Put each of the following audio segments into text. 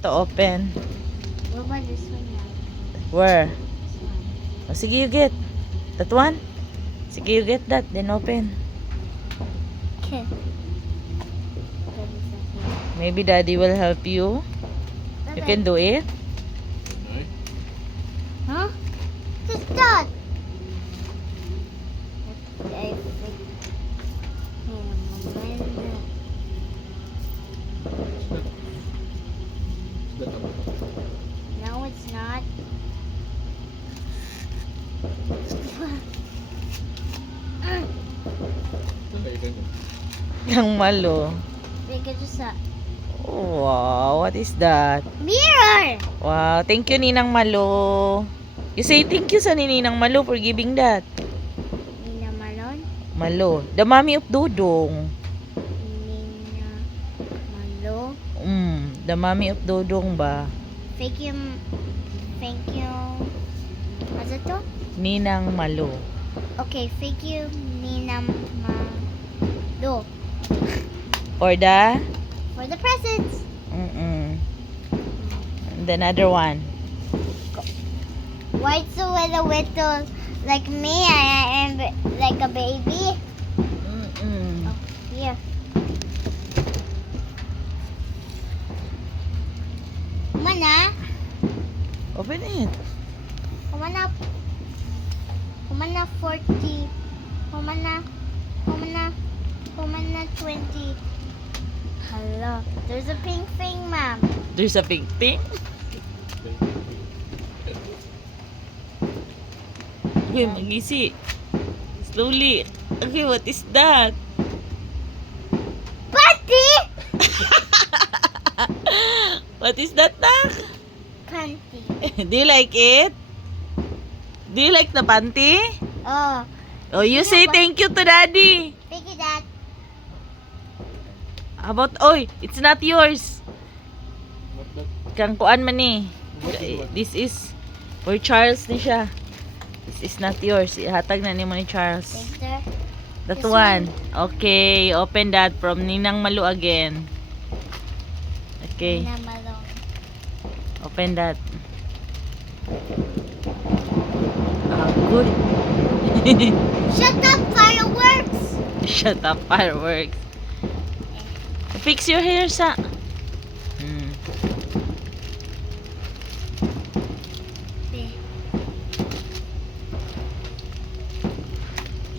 To open. What about this one now? Where? This one. Oh, sige, you get. That one? Sige, you get that. Then open. Okay. Maybe daddy will help you. You can do it. Huh? Just that. I think. No, it's not. Ang malo. Think it's just a Wow, what is that? mirror. Wow, thank you Ninang Malo. You say thank you sa Ninang Malo for giving that. Nina Malone. Malo, the mommy of Dodong. Nina Malo. The mommy of Dodong ba? Thank you. Thank you. What's it to? Ninang Malo. Okay, thank you, Nina Malo. Or the For the presents. and the another one. Why so little like me? I am like a baby. Here. Kumana. Open it. Kumana. Kumana 40. Kumana. Kumana. Kumana 20. Hello. There's a pink thing, ma'am. There's a pink thing. Okay, magisi. Slowly. Okay, what is that? Panty! What is that, Nak? Panty. Do you like it? Do you like the panty? Oh. Oh, you say thank you to daddy. Thank you, Dad. How about, oy, it's not yours. Kang kuan man ni. This is for Charles ni siya. This is not yours. Ihatag na ni mo ni Charles. Thanks, sir. That This one. Okay, open that from Ninang Malu again. Okay, Nina Malone. open that. Ah, good. Shut up, fireworks! Shut up, fireworks. Fix your hair sa.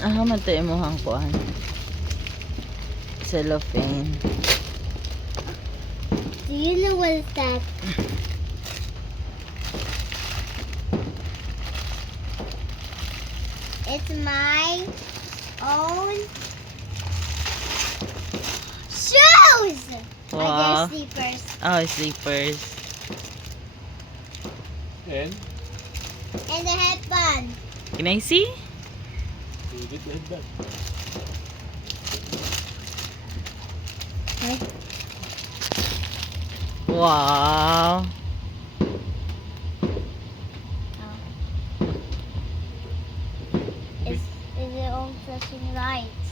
Ah, matay mo hang kuan. Cellophane. Do you know what is that? It's my own shoes! Wow. Are they sleepers? Oh, sleepers. And? And the headband. Can I see? You did like that. Wow. Is it all flashing lights?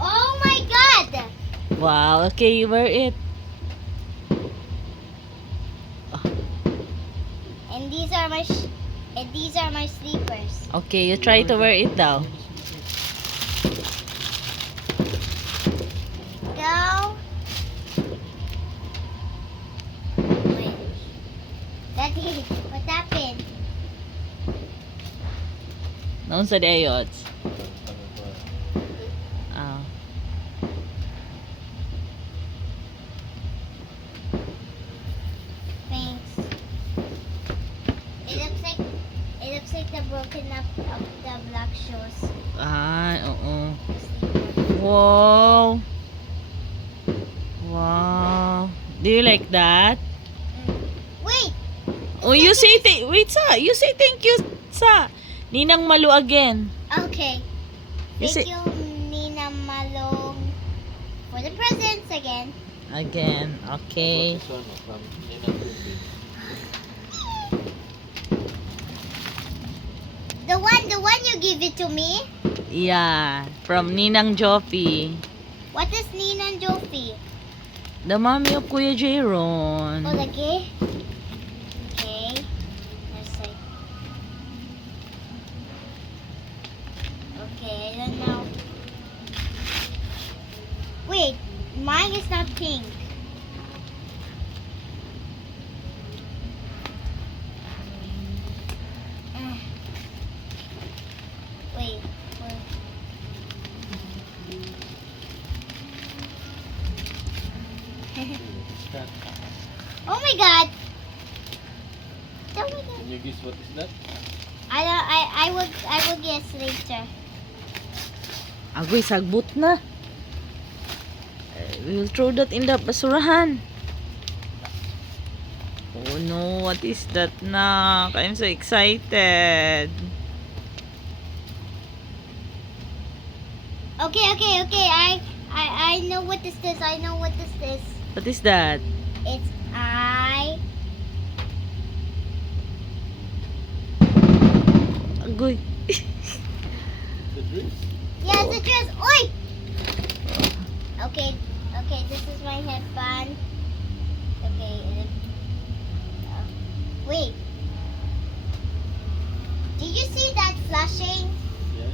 Oh my god! Wow. Okay, you wear it. And these are my sleepers. Okay, you try to wear it daw. Go. Wait. Daddy, what happened? Noon sa dayots. Ah. Thanks. It looks like the broken up of the black shoes. Ah, oo. Wow. Wow. Do you like that? Wait! Oh, you say wait sa. You say thank you sa Ninang Malu again. Okay. You say Thank you, Nina Malone, for the presents again. again. Okay. This one from Ninang Ruby. The one you give it to me? Yeah, from Ninang Joffy. What is Nina and Jofi? The mommy of Kuya Jayron. Oh, lagi? Okay. Let's see. Okay, I don't know. Wait, mine is not pink. Uh, Wait, wait. That. Oh my god! Oh my god. Can you guess what is that? I will guess later. Agoy, sagbot na. We will throw that in the basurahan. Oh no, what is that na? I'm so excited. Okay. I know what this is. I know what this is. What is that? It's Agoy. The dress? Yeah, it's a dress. Oi! Okay, this is my headband. Okay, wait. Did you see that flashing? Yeah.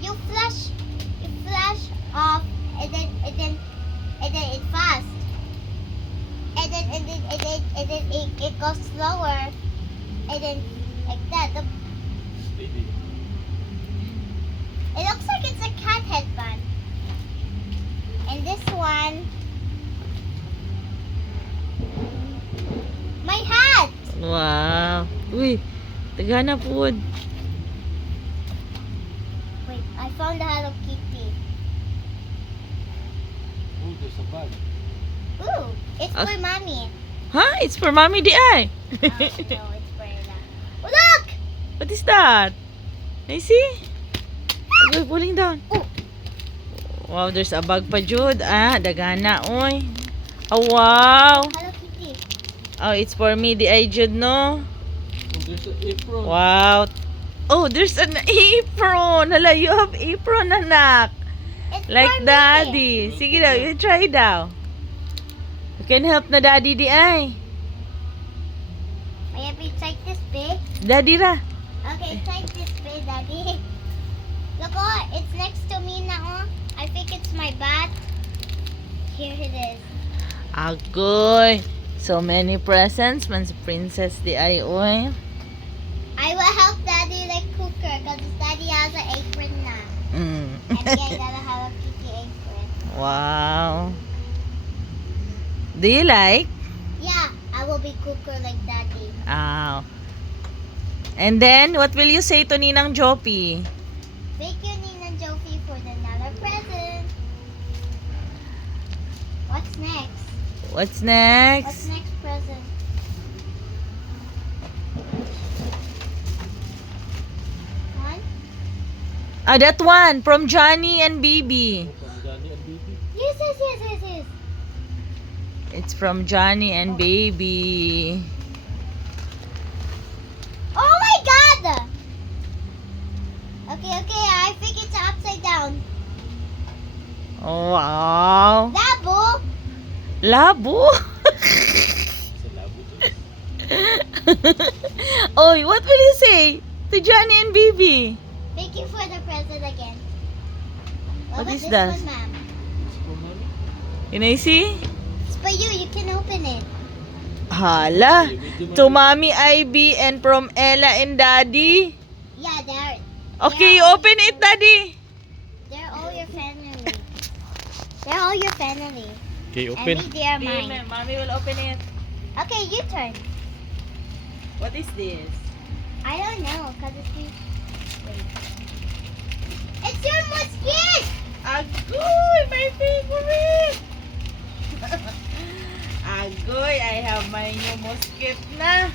You flash off, and then it fast, and then it goes slower, and then like that. Steady. It looks like it's a cat headband. And this one, my hat. Wow. Uy, tagana po. Wait, I found the Hello Kitty. Oh, there's a bag. Ooh, it's Ah. for mommy. Huh? It's for mommy di ay. Oh, no, it's for Ella. Oh, look! What is that? I see. Agoy, pulling down. Oh. Wow, there's a bag pa jud. Ah, dagana oy. Oh wow. Hello Kitty. Oh, it's for me di ay jud no. Oh, there's an apron. Wow. Oh, there's an apron. Hala, you have apron, anak. It's Like for me. daddy. Sige daw, you try daw. You can help na daddy di ay. Maybe it's like this big. Daddy ra. Okay, it's like this big, Daddy. Look, oh, it's next to me now. I think it's my bat. Here it is. Agoy. So many presents man sa princess di ay oy. I will help Daddy like cooker because Daddy has an apron now. Mm. And me, I gotta have a Kitty apron. Wow. Do you like? Yeah, I will be cooker like Daddy. Ah. And then, what will you say to Ninang Jopi? Thank you, Nina Jofi, for another present. What's next? What's What's next? next present? One? Ah, that one from Johnny and Bibi. From Johnny and Bibi. Yes. It's from Johnny and Baby. Oh my god! Okay, I think it's upside down. Oh, wow. Labo! Labo. Sa labo dyan. Oy, what will you say to Johnny and Bibi? Thank you for the present again. What about is this that? one, ma'am? It's for mommy. Can I see? It's for you. You can open it. Hala. Okay, medyo To Mommy Ivy and from Ella and Daddy. Yeah, they're Okay, Yeah. open it, Daddy. they're all your family. They're all your family. Okay, And me, they are mine. Mommy will open it. Okay, you turn. What is this? I don't know, cause it's me. Wait. It's your mosquito. Agoy, my favorite. Agoy, I have my new musket na.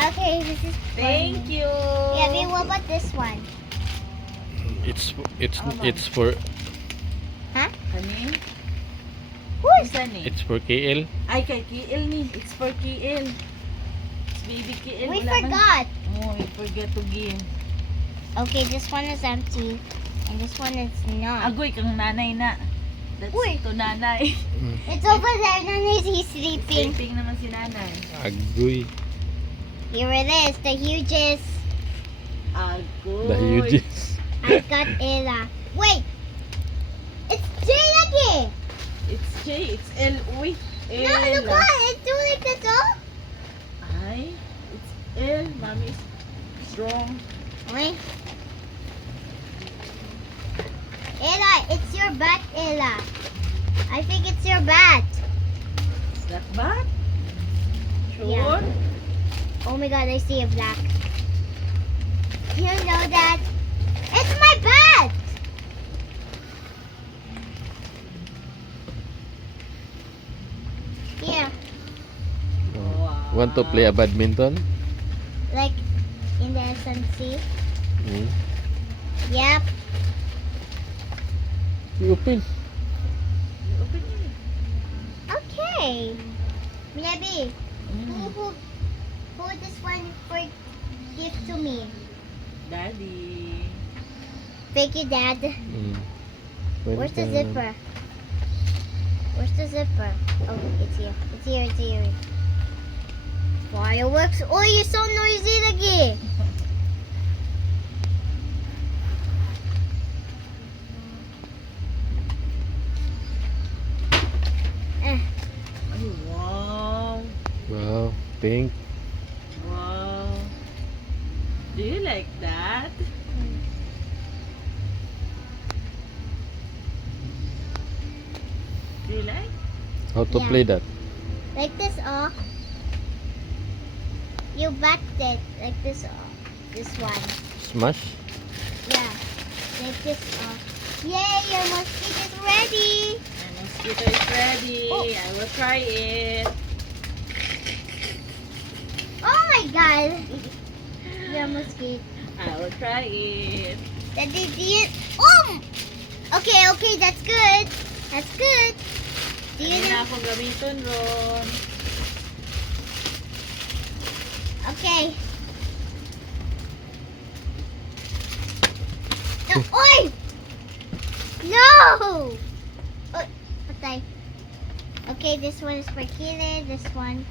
Okay, this is. for Thank me. you. Yeah, but what about this one? it's for Kani? Who's? Isa ni? it's for KL. Ay, kay Kiel ni. It's for Kiel. It's baby Kiel. We Wala man- forgot. Oh, we forget to give. Okay, this one is empty, and this one is not. Agoy, kang nanay na. That's Uy. to nanay. It's over there. Nanay, he's sleeping. Sleeping naman si nanay. Agoy. Here it is, the hugest. Agoy. The hugest. I got Ella. Wait! It's J lagi! It's J. It's L. Uy. L. No, look what! It's doing like this, oh! Ay. It's L. Mommy is strong. Wait. Ella, it's your bat, Ella. I think it's your bat. Is that bad? Sure? Yeah. Oh my god, I see a black. You know that? It's my bat! Here, Oh. Want to play a badminton? like in the SNC. Hmm. Yep. You open. Open it. Okay. Maybe. Mm. Who this one for gift to me? Daddy. Thank you, Dad. Hmm. Where's the zipper? Where's the zipper? Oh, it's here. It's here. It's here. Fireworks. Oh, you're so noisy lagi. Ay, wow. Wow. Pink. Wow. Do you like that? Do you like? How to Yeah. play that? Like this, oh. You backed it. Like this, oh. This one. Smash. Yeah. Like this, oh. Yay, your mosquito is ready. My mosquito is ready. Oh. I will try it. Oh my god. Your mosquito. I will try it. That is it. Oh! Okay, okay, that's good. That's good. Do you Hindi na know? akong gamiton ron. Okay. No, oy! No! Oh, patay. Okay, this one is for Kile. This one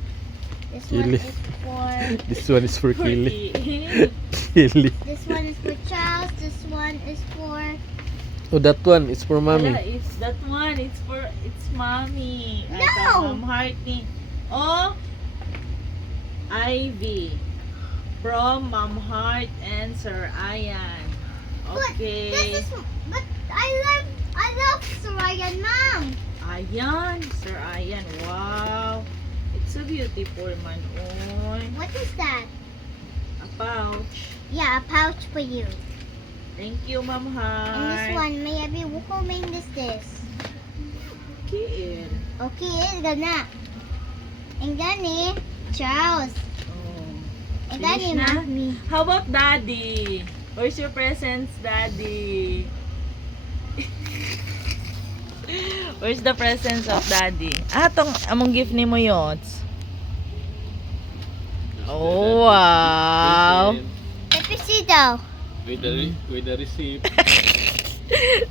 Kile. is for. This one is for Kili. Turkey. Kili. This one is for Charles. This one is for. Oh, that one is for Wala, mommy. it's that one. It's mommy. Ay, No! Ma'am Heartney. Oh, Ivy. From Mom Heart and Sir Ian. Okay. But this is. But I love Sarayan, Mom. Ayan, Sir Ian. Wow. It's so beautiful man. Oy. What is that? A pouch. Yeah, a pouch for you. Thank you, Ma'am Heart. And this one, maybe who made this? Kiin. Okay, gana. And gani, Charles. Oh. And Finish gani, na? Mommy. How about Daddy? Where's your presents, Daddy? Where's the presents of Daddy? Ah, tong among gift ni mo yots. Oh, wow. Let me see though. With the receipt.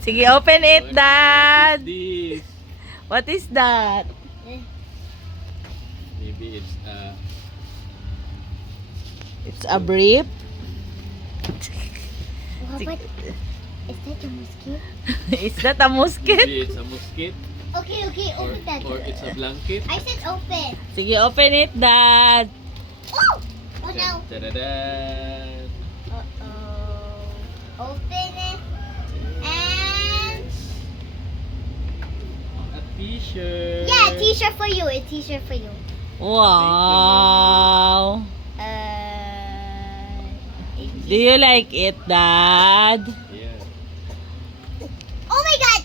Sige, open it, Dad. This. What is that? Maybe it's It's a brief. What, but, is that a mosquito? Is that a musket? it's a musket Okay, okay, open that. it's a blanket. I said open. Sige, open it, Dad. Oh! Oh no. Ta-da-da. Uh-oh. Open it. And... A t-shirt. Yeah, a t-shirt for you. A t-shirt for you. Wow. Do you like it, Dad? Yeah. Oh my god!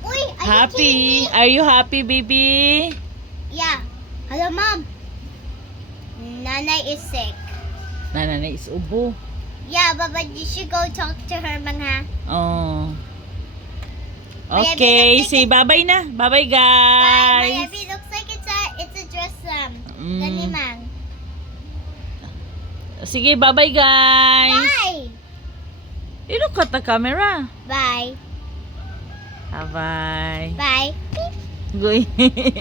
Uy, are you kidding Happy? me? Are you happy, baby? Yeah. Hello, Mom. Nanay is sick. Nanay is ubo. Yeah, but you should go talk to her, mga. Oh. Maybe Okay, let's say bye-bye na. Bye-bye, guys. Maybe looks like it's a dress Mm. Gani, Mang. Sige, bye-bye, guys. Bye! You look at the camera. Bye. Bye. Bye. Go.